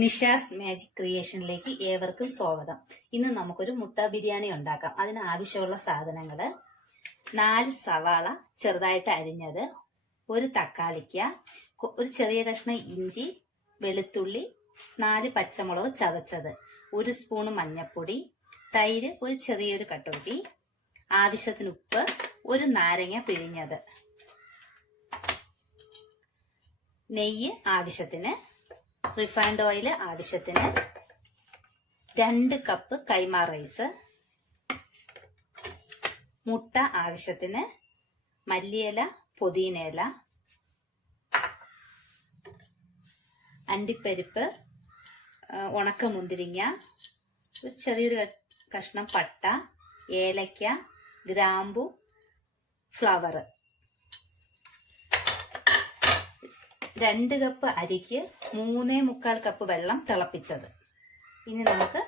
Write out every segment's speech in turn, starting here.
Nisha's magic ക്രിയേഷനിലേക്ക് ഏവർക്കും സ്വാഗതം. ഇന്ന് നമുക്കൊരു മുട്ട ബിരിയാണി ഉണ്ടാക്കാം. അതിന് ആവശ്യമുള്ള സാധനങ്ങള്: 4 സവാള ചെറുതായിട്ട് അരിഞ്ഞത്, ഒരു തക്കാളിക്ക, ഒരു ചെറിയ കഷ്ണം ഇഞ്ചി, വെളുത്തുള്ളി, 4 പച്ചമുളക് ചതച്ചത്, 1 സ്പൂൺ മഞ്ഞൾപ്പൊടി, തൈര് ഒരു ചെറിയൊരു കട്ടോട്ടി, ആവശ്യത്തിന് ഉപ്പ്, ഒരു നാരങ്ങ പിഴിഞ്ഞത്, നെയ്യ് ആവശ്യത്തിന്, റിഫൈൻഡ് ഓയിൽ ആവശ്യത്തിന്, 2 കപ്പ് കൈമ റൈസ്, മുട്ട ആവശ്യത്തിന്, മല്ലിയില, പുതിനയില, അണ്ടിപ്പരിപ്പ്, ഉണക്കമുന്തിരിങ്ങ, ഒരു ചെറിയൊരു കഷ്ണം പട്ട, ഏലക്ക, ഗ്രാമ്പു, ഫ്ലവർ. 2 കപ്പ് അരിക്ക് 3.25 കപ്പ് വെള്ളം തിളപ്പിച്ചത്. ഇനി നമുക്ക്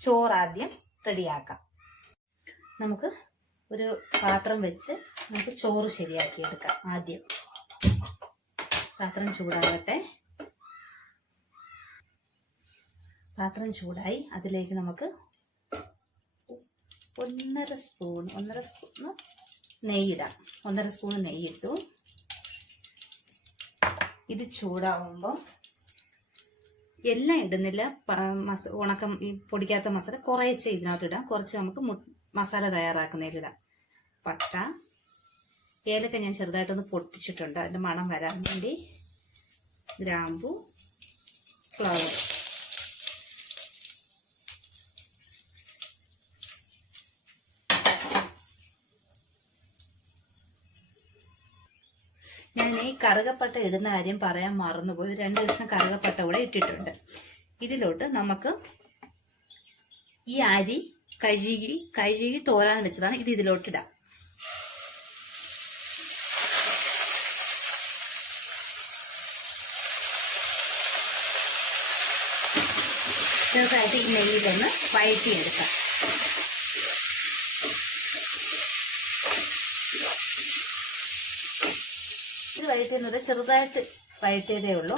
ചോറ് ആദ്യം റെഡിയാക്കാം. നമുക്ക് ഒരു പാത്രം വെച്ച് നമുക്ക് ചോറ് ശരിയാക്കി എടുക്കാം. ആദ്യം പാത്രം ചൂടാകട്ടെ. പാത്രം ചൂടായി അതിലേക്ക് നമുക്ക് 1.5 സ്പൂൺ നെയ്യിടാം. 1.5 സ്പൂൺ നെയ്യിട്ടു. ഇത് ചൂടാവുമ്പോൾ എല്ലാം ഇടുന്നില്ല, ഉണക്കം ഈ പൊടിക്കാത്ത മസാല കുറേശ്ശെ ഇതിനകത്ത് ഇടാം. കുറച്ച് നമുക്ക് മസാല തയ്യാറാക്കുന്നതിലിടാം. പട്ട, ഏലക്ക ഞാൻ ചെറുതായിട്ടൊന്ന് പൊട്ടിച്ചിട്ടുണ്ട് അതിന്റെ മണം വരാൻ വേണ്ടി, ഗ്രാമ്പു, ഫ്ലവർ. ഞാൻ ഈ കറുകപ്പട്ട ഇടുന്ന കാര്യം പറയാൻ മറന്നുപോയി. 2 കഷ്ണം കറുകപ്പട്ട കൂടെ ഇട്ടിട്ടുണ്ട്. ഇതിലോട്ട് നമുക്ക് ഈ അരി കഴുകി തോരാൻ വെച്ചതാണ്. ഇത് ഇതിലോട്ടിടാം. ചെറുതായിട്ട് ഈ നെയ്യിലൊന്ന് വഴറ്റിയെടുക്കാം. വഴറ്റുന്നത് ചെറുതായിട്ട് വഴറ്റിയതേ ഉള്ളൂ.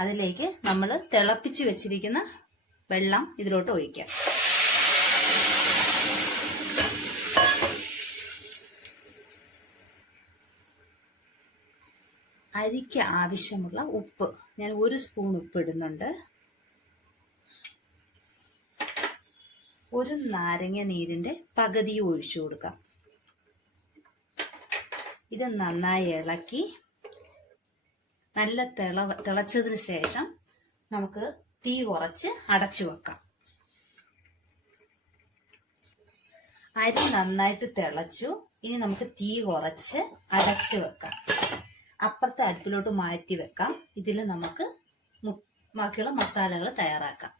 അതിലേക്ക് നമ്മൾ തിളപ്പിച്ച് വെച്ചിരിക്കുന്ന വെള്ളം ഇതിലോട്ട് ഒഴിക്കാം. അരിക്ക് ആവശ്യമുള്ള ഉപ്പ് ഞാൻ 1 സ്പൂൺ ഉപ്പ് ഇടുന്നുണ്ട്. 1 നാരങ്ങ നീരിന്റെ പകുതിയും ഒഴിച്ചു കൊടുക്കാം. ഇത് നന്നായി ഇളക്കി നല്ല തിളച്ചതിന് ശേഷം നമുക്ക് തീ കുറച്ച് അടച്ചു വെക്കാം. അരി നന്നായിട്ട് തിളച്ചു. ഇനി നമുക്ക് തീ കുറച്ച് അടച്ചു വെക്കാം. അപ്പുറത്തെ അടുപ്പിലോട്ട് മാറ്റി വെക്കാം. ഇതിൽ നമുക്ക് ബാക്കിയുള്ള മസാലകൾ തയ്യാറാക്കാം.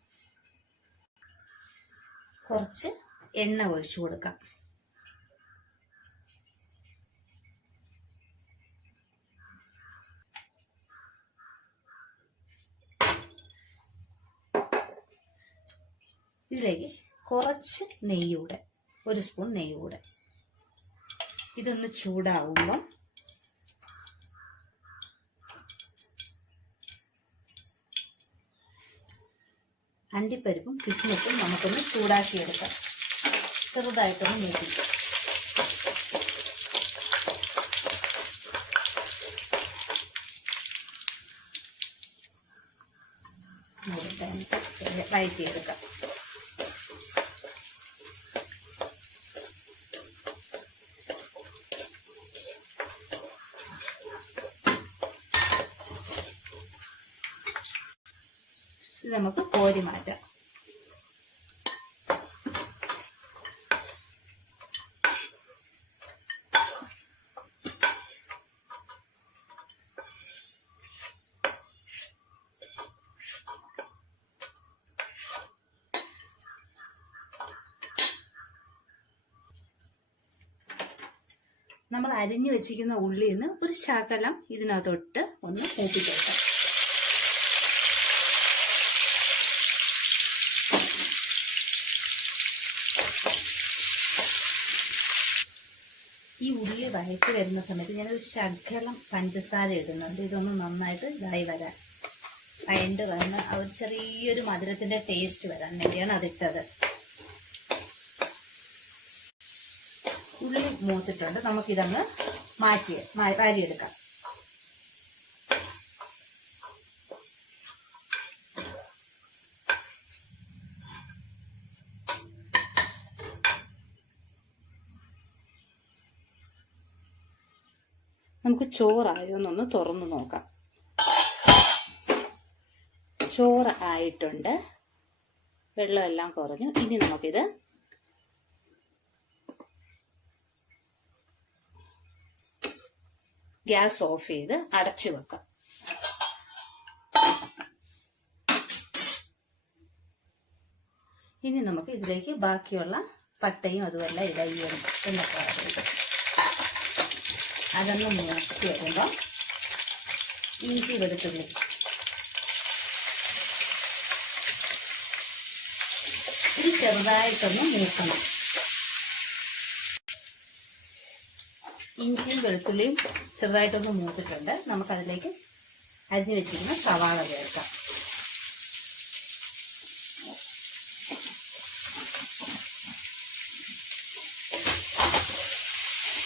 കുറച്ച് എണ്ണ ഒഴിച്ചു കൊടുക്കാം. ഇതിലേക്ക് കുറച്ച് നെയ്യൂടെ, 1 സ്പൂൺ നെയ്യൂടെ. ഇതൊന്ന് ചൂടാവുമ്പം അണ്ടിപ്പരിപ്പും കിസ്മിസും നമുക്കൊന്ന് ചൂടാക്കിയെടുക്കാം. ചെറുതായിട്ടൊന്ന് മൂപ്പിക്കാം. വഴറ്റിയെടുക്കാം. ഇത് നമുക്ക് കോരി മാറ്റാം. നമ്മൾ അരിഞ്ഞു വെച്ചിരിക്കുന്ന ഉള്ളിയിൽ നിന്ന് ഒരു ശകലം ഇതിനകത്തോട്ട് ഒന്ന് മൂപ്പിച്ചെടുക്കാം. ഈ ഉള്ളി വഴറ്റി വരുന്ന സമയത്ത് ഞാനൊരു ശകലം പഞ്ചസാര ഇടുന്നുണ്ട്. ഇതൊന്ന് നന്നായിട്ട് ഇതായി വരാൻ. വഴണ്ട് വന്ന് ഒരു ചെറിയൊരു മധുരത്തിന്റെ ടേസ്റ്റ് വരാൻ വേണ്ടിയാണ് അതിട്ടത്. ഉള്ളി മൂത്തിട്ടുണ്ട്, നമുക്കിതങ്ങ് വാരിയെടുക്കാം. നമുക്ക് ചോറായോ എന്നൊന്ന് തുറന്നു നോക്കാം. ചോറ് ആയിട്ടുണ്ട്, വെള്ളമെല്ലാം കുറഞ്ഞു. ഇനി നമുക്കിത് ഗ്യാസ് ഓഫ് ചെയ്ത് അടച്ചു വെക്കാം. ഇനി നമുക്ക് ഇതിലേക്ക് ബാക്കിയുള്ള പട്ടയും അതുമെല്ലാം ഇടയും എന്നൊക്കെ അതൊന്ന് മൂത്തി വരുമ്പോൾ ഇഞ്ചി വെളുത്തുള്ളി ഇത് ചെറുതായിട്ടൊന്ന് മൂക്കണം. ഇഞ്ചിയും വെളുത്തുള്ളിയും ചെറുതായിട്ടൊന്ന് മൂത്തിട്ടുണ്ട്. നമുക്കതിലേക്ക് അരിഞ്ഞു വെച്ചിരിക്കുന്ന സവാള ചേർക്കാം.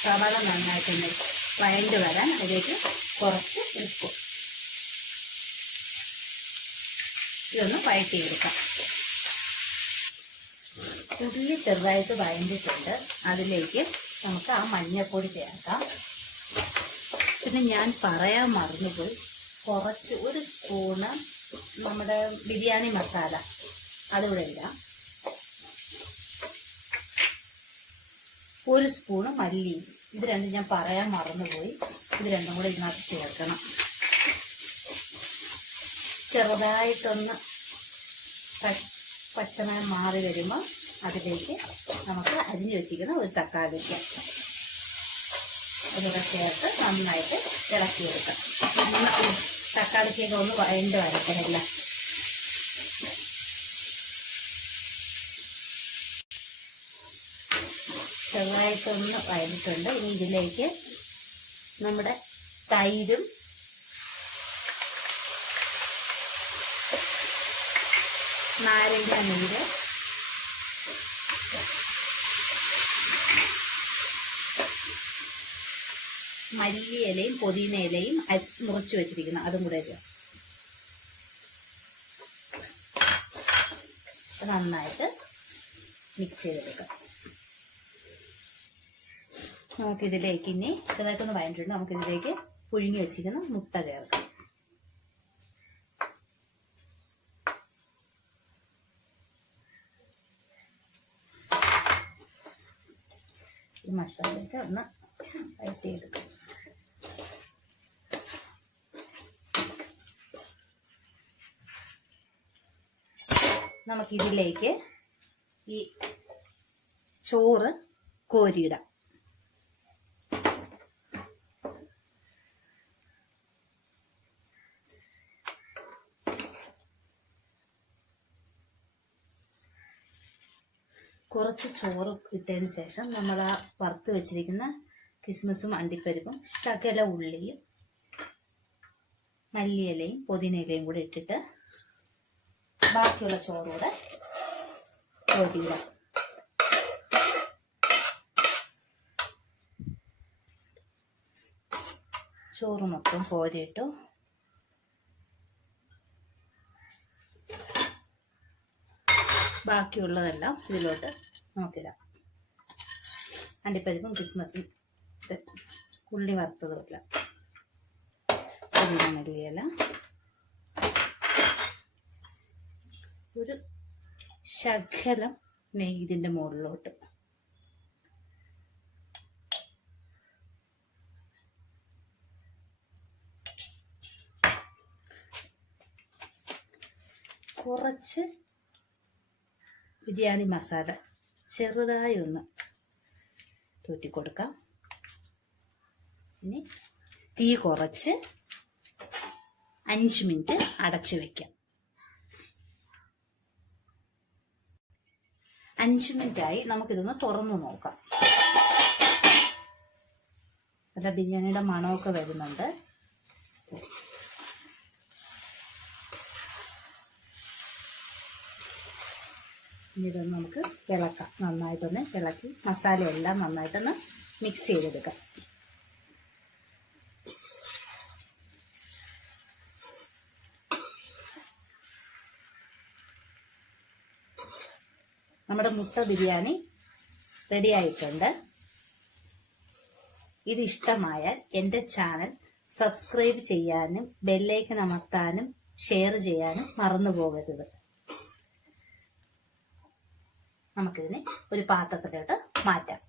സവാള നന്നായിട്ടൊന്ന് വഴണ്ട് വരാൻ അതിലേക്ക് കുറച്ച് ഉപ്പ് ഇതൊന്ന് വഴറ്റിയെടുക്കാം. ഉള്ളി ചെറുതായിട്ട് വഴണ്ടിട്ടുണ്ട്, അതിലേക്ക് നമുക്ക് ആ മഞ്ഞൾപ്പൊടി ചേർക്കാം. പിന്നെ ഞാൻ പറയാൻ മറന്നുപോയി, കുറച്ച് ഒരു സ്പൂണ് നമ്മുടെ ബിരിയാണി മസാല അതുകൂടെ ഇടാം. ഒരു സ്പൂണ് മല്ലി, ഇത് രണ്ടും ഞാൻ പറയാൻ മറന്നുപോയി, ഇത് രണ്ടും കൂടെ ഇതിനകത്ത് ചേർക്കണം. ചെറുതായിട്ടൊന്ന് പച്ചമണം മാറി വരുമ്പോൾ അതിലേക്ക് നമുക്ക് അരിഞ്ഞു വെച്ചിരിക്കുന്ന ഒരു തക്കാളിക്ക് ഇതൊക്കെ ചേർത്ത് നന്നായിട്ട് ഇളക്കിയെടുക്കാം. തക്കാളിക്കൊക്കെ ഒന്ന് വഴണ്ട് വരക്കണില്ല. ചെറുതായിട്ടൊന്ന് വഴണ്ടിട്ടുണ്ട്. ഇനി ഇതിലേക്ക് നമ്മുടെ തൈരും നാരങ്ങ നീര് മല്ലിയിലയും പുതിന ഇലയും മുറിച്ച് വെച്ചിരിക്കുന്നു അതും കൂടെ നന്നായിട്ട് മിക്സ് ചെയ്തെടുക്കാം. നമുക്കിതിലേക്ക് ഇനി ചെറുതായിട്ടൊന്ന് വഴണ്ടിട്ടുണ്ട്. നമുക്കിതിലേക്ക് പുഴുങ്ങി വെച്ചിരിക്കുന്ന മുട്ട ചേർക്കാം. ഈ മസാലയൊക്കെ ഒന്ന് വഴറ്റിയെടുക്കാം. നമുക്കിതിലേക്ക് ഈ ചോറ് കോരിയിടാം. കുറച്ച് ചോറ് ഇട്ടതിന് ശേഷം നമ്മൾ ആ വറുത്ത് വെച്ചിരിക്കുന്ന കിസ്മിസും അണ്ടിപ്പരിപ്പും ശകല ഉള്ളിയും മല്ലിയിലയും പുതിനയിലയും കൂടെ ഇട്ടിട്ട് ബാക്കിയുള്ള ചോറൂടെ കോരിയിടാം. ചോറ് മൊത്തം കോരിയിട്ടു. ബാക്കിയുള്ളതെല്ലാം ഇതിലോട്ട് നോക്കിടാം. അണ്ടിപ്പരിപ്പും ക്രിസ്മസും ഉള്ളി വറുത്തതുമില്ല, പുതിന മല്ലിയില, ഒരു ശകലം നെയ്യ് ഇതിൻ്റെ മുകളിലോട്ട്. കുറച്ച് ബിരിയാണി മസാല ചെറുതായി ഒന്ന് തൂറ്റിക്കൊടുക്കാം. ഇനി തീ കുറച്ച് 5 മിനിറ്റ് അടച്ചു വെക്കാം. 5 മിനിറ്റായി. നമുക്കിതൊന്ന് തുറന്നു നോക്കാം. നല്ല ബിരിയാണിയുടെ മണമൊക്കെ വരുന്നുണ്ട്. ഇനി ഇതൊന്ന് നമുക്ക് ഇളക്കാം. നന്നായിട്ടൊന്ന് ഇളക്കി മസാലയെല്ലാം നന്നായിട്ടൊന്ന് മിക്സ് ചെയ്തെടുക്കാം. നമ്മുടെ മുട്ട ബിരിയാണി റെഡി ആയിട്ടുണ്ട്. ഇത് ഇഷ്ടമായാൽ എൻ്റെ ചാനൽ സബ്സ്ക്രൈബ് ചെയ്യാനും ബെല്ലൈക്കൺ അമർത്താനും ഷെയർ ചെയ്യാനും മറന്നു പോകരുത്. നമുക്കിതിനെ ഒരു പാത്രത്തിലോട്ട് മാറ്റാം.